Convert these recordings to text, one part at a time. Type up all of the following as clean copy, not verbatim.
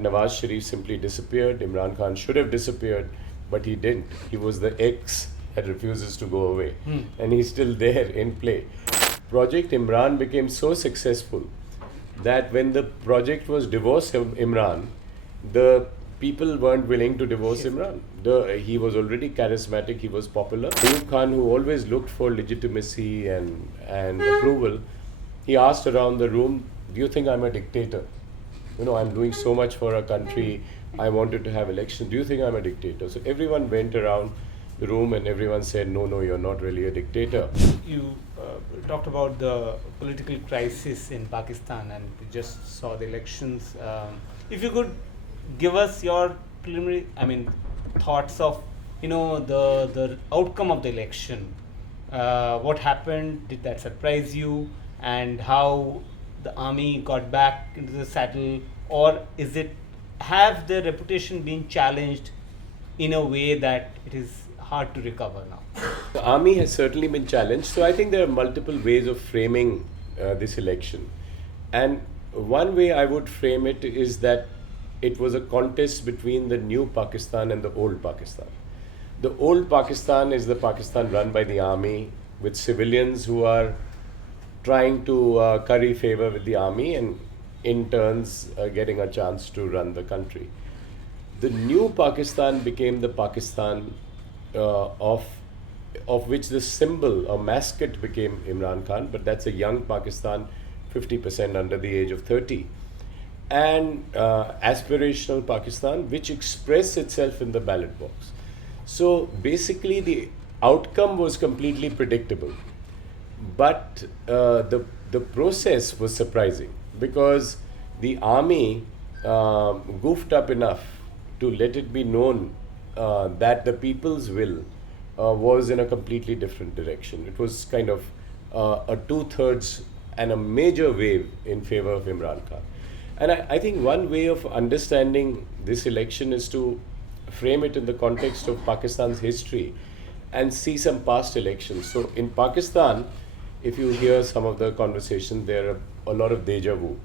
Nawaz Sharif simply disappeared. Imran Khan should have disappeared, but he didn't. He was the X that refuses to go away. And he's still there in play. Project Imran became so successful that when the project was divorce Imran, the people weren't willing to divorce Imran. He was already charismatic, he was popular. Ayub Khan, who always looked for legitimacy and approval, he asked around the room, do you think I'm a dictator? I'm doing so much for our country. I wanted to have elections. Do you think I'm a dictator? So everyone went around the room and everyone said, no, you're not really a dictator. You talked about the political crisis in Pakistan and we just saw the elections. If you could give us your preliminary, thoughts of, the outcome of the election. What happened? Did that surprise you? And how the army got back into the saddle, or have their reputation been challenged in a way that it is hard to recover now? The army has certainly been challenged. So I think there are multiple ways of framing this election. And one way I would frame it is that it was a contest between the new Pakistan and the old Pakistan. The old Pakistan is the Pakistan run by the army, with civilians who are trying to curry favor with the army and in turns getting a chance to run the country. The new Pakistan became the Pakistan of which the symbol or mascot became Imran Khan, but that's a young Pakistan, 50% under the age of 30. And aspirational Pakistan, which expressed itself in the ballot box. So basically the outcome was completely predictable. But the process was surprising because the army goofed up enough to let it be known that the people's will was in a completely different direction. It was kind of a 2/3 and a major wave in favor of Imran Khan. And I think one way of understanding this election is to frame it in the context of Pakistan's history and see some past elections. So in Pakistan, if you hear some of the conversation, there are a lot of deja vu.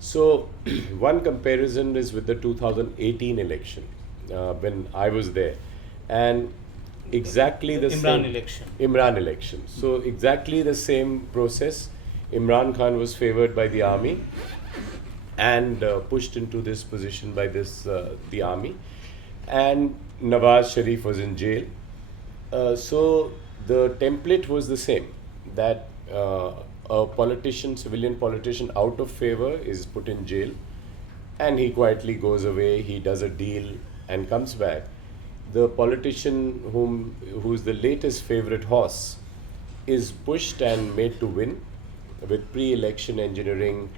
So one comparison is with the 2018 election when I was there, and exactly the Imran same Imran election. So exactly the same process. Imran Khan was favored by the army and pushed into this position by the army, and Nawaz Sharif was in jail. So the template was the same, that a politician, civilian politician out of favor is put in jail and he quietly goes away, he does a deal and comes back. The politician who's the latest favorite horse is pushed and made to win with pre-election engineering,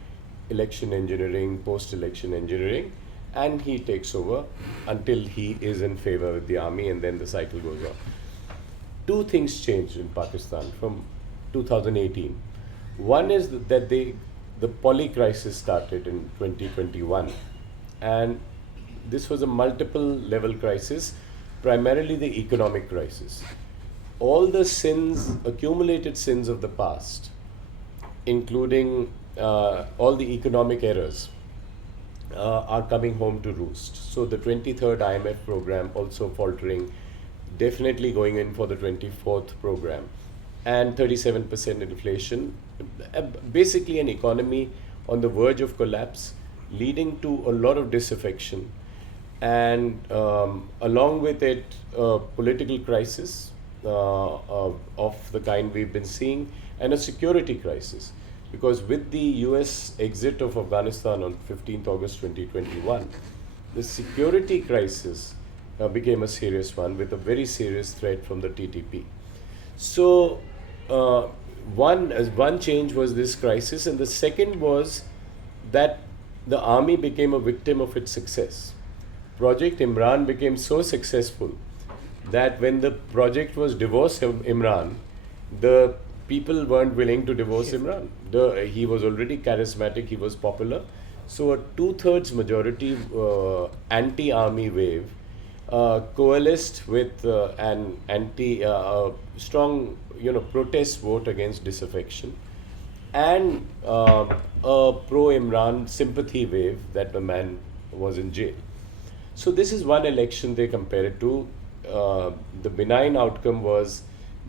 election engineering, post-election engineering, and he takes over until he is in favor with the army, and then the cycle goes on. Two things changed in Pakistan from 2018. One is that the poly crisis started in 2021, and this was a multiple level crisis, primarily the economic crisis. All the sins, accumulated sins of the past, including all the economic errors, are coming home to roost. So the 23rd IMF program also faltering, definitely going in for the 24th program, and 37% inflation, basically an economy on the verge of collapse, leading to a lot of disaffection, and along with it, political crisis of the kind we've been seeing, and a security crisis. Because with the US exit of Afghanistan on 15th August 2021, the security crisis became a serious one, with a very serious threat from the TTP. So one change was this crisis, and the second was that the army became a victim of its success. Project Imran became so successful that when the project was divorce Imran, the people weren't willing to divorce Imran. He was already charismatic, he was popular. So a 2/3 majority anti-army wave coalesced with an strong protest vote against disaffection, and a pro-Imran sympathy wave that the man was in jail. So this is one election they compare it to. The benign outcome was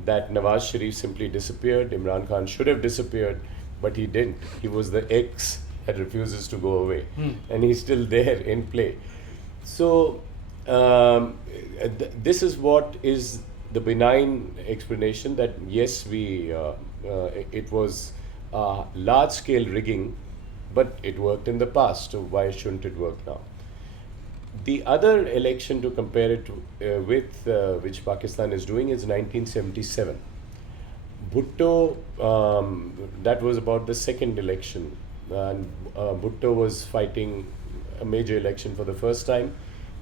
that Nawaz Sharif simply disappeared. Imran Khan should have disappeared, but he didn't. He was the X that refuses to go away, and he's still there in play. So this is what is the benign explanation, that yes, it was large-scale rigging, but it worked in the past. So why shouldn't it work now? The other election to compare it with, which Pakistan is doing, is 1977. Bhutto, that was about the second election, and Bhutto was fighting a major election for the first time.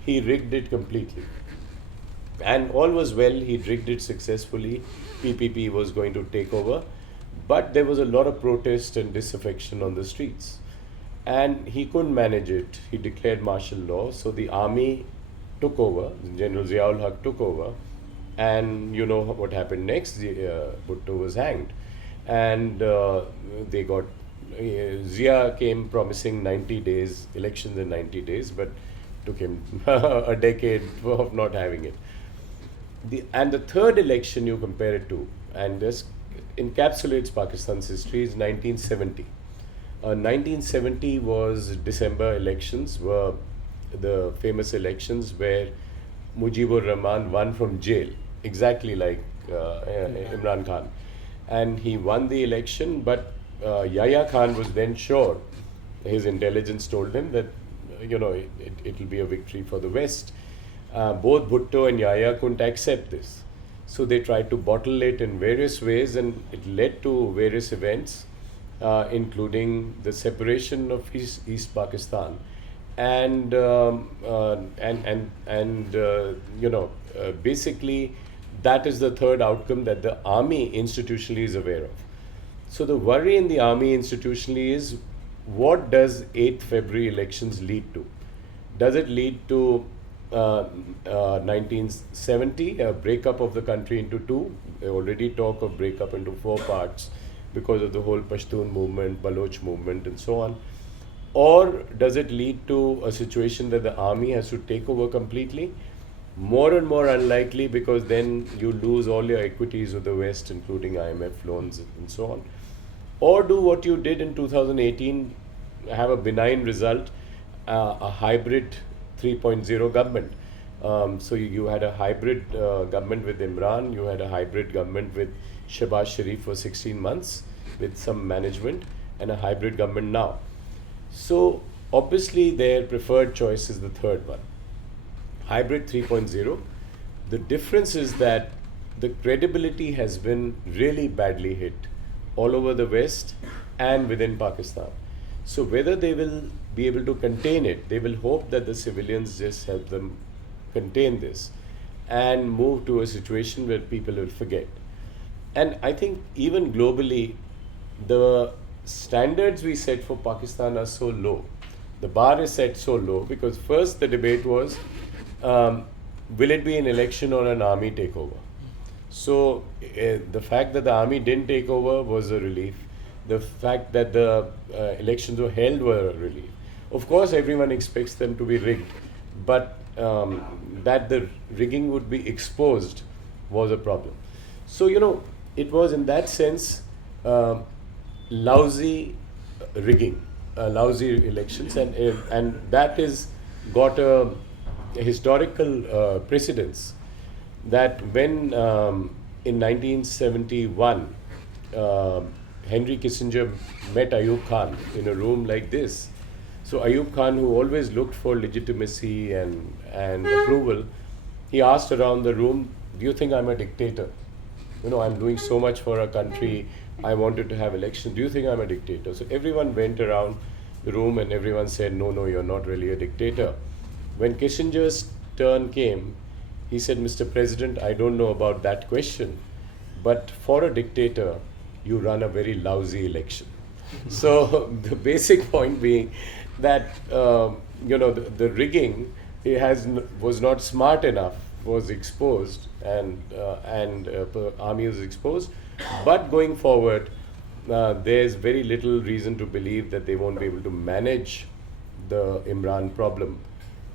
He rigged it completely. And all was well, he rigged it successfully. PPP was going to take over, but there was a lot of protest and disaffection on the streets. And he couldn't manage it. He declared martial law, so the army took over. General Ziaul Haq took over, and you know what happened next. Bhutto was hanged, and they got Zia came promising 90 days, elections in 90 days, but took him a decade of not having it. And the third election you compare it to, and this encapsulates Pakistan's history, is 1970. 1970 was December elections, were the famous elections where Mujibur Rahman won from jail, exactly like Imran Khan. And he won the election, but Yahya Khan was then sure, his intelligence told him that, it will be a victory for the West. Both Bhutto and Yahya couldn't accept this. So they tried to bottle it in various ways, and it led to various events, including the separation of East Pakistan, and basically that is the third outcome that the army institutionally is aware of. So the worry in the army institutionally is, what does 8th February elections lead to? Does it lead to 1970, a breakup of the country into two? They already talk of breakup into 4 parts because of the whole Pashtun movement, Baloch movement, and so on. Or does it lead to a situation that the army has to take over completely? More and more unlikely, because then you lose all your equities with the West, including IMF loans and so on. Or do what you did in 2018, have a benign result, a hybrid 3.0 government. So you had a hybrid government with Imran, you had a hybrid government with Shehbaz Sharif for 16 months with some management, and a hybrid government now. So obviously their preferred choice is the third one, hybrid 3.0. The difference is that the credibility has been really badly hit all over the West and within Pakistan. So whether they will be able to contain it, they will hope that the civilians just help them contain this and move to a situation where people will forget. And I think even globally, the standards we set for Pakistan are so low. The bar is set so low because first the debate was, will it be an election or an army takeover? So the fact that the army didn't take over was a relief. The fact that the elections were held were a relief. Of course, everyone expects them to be rigged, but that the rigging would be exposed was a problem. So, it was in that sense lousy rigging, lousy elections, and that is got a historical precedence that when in 1971 Henry Kissinger met Ayub Khan in a room like this. So Ayub Khan, who always looked for legitimacy and approval, he asked around the room, do you think I'm a dictator? I'm doing so much for our country. I wanted to have elections. Do you think I'm a dictator? So everyone went around the room and everyone said, no, you're not really a dictator. When Kissinger's turn came, he said, Mr. President, I don't know about that question, but for a dictator, you run a very lousy election. So the basic point being that the rigging was not smart enough, was exposed, and army was exposed. But going forward, there's very little reason to believe that they won't be able to manage the Imran problem,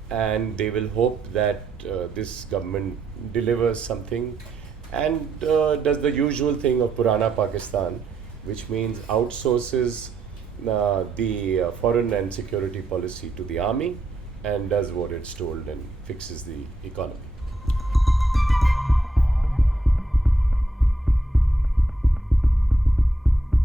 and they will hope that this government delivers something and does the usual thing of Purana Pakistan, which means outsources the foreign and security policy to the army and does what it's told and fixes the economy.